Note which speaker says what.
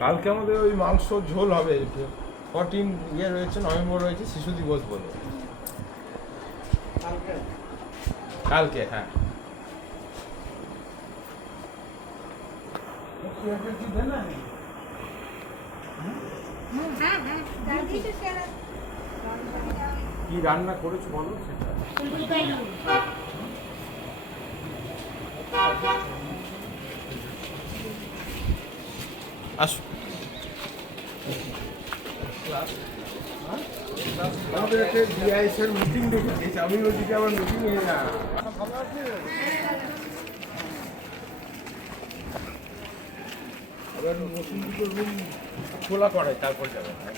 Speaker 1: কালকে আমাদের ওই মাংস ঝোল হবে ফর্টিন ইয়ে রয়েছে, নভেম্বর রয়েছে শিশু দিবস বলে।
Speaker 2: কালকে?
Speaker 1: কালকে হ্যাঁ।
Speaker 2: কি
Speaker 1: রান্না করেছ বলো সেটা? আসো।
Speaker 3: আমাদের একটা ডিআইএস এর মিটিং ডেকে দিয়েছে। আমি ওদিকে আবার মিটিং হয়ে না
Speaker 2: ভালো আছে
Speaker 1: আবার খোলা করে, তারপর যাবে।
Speaker 2: হ্যাঁ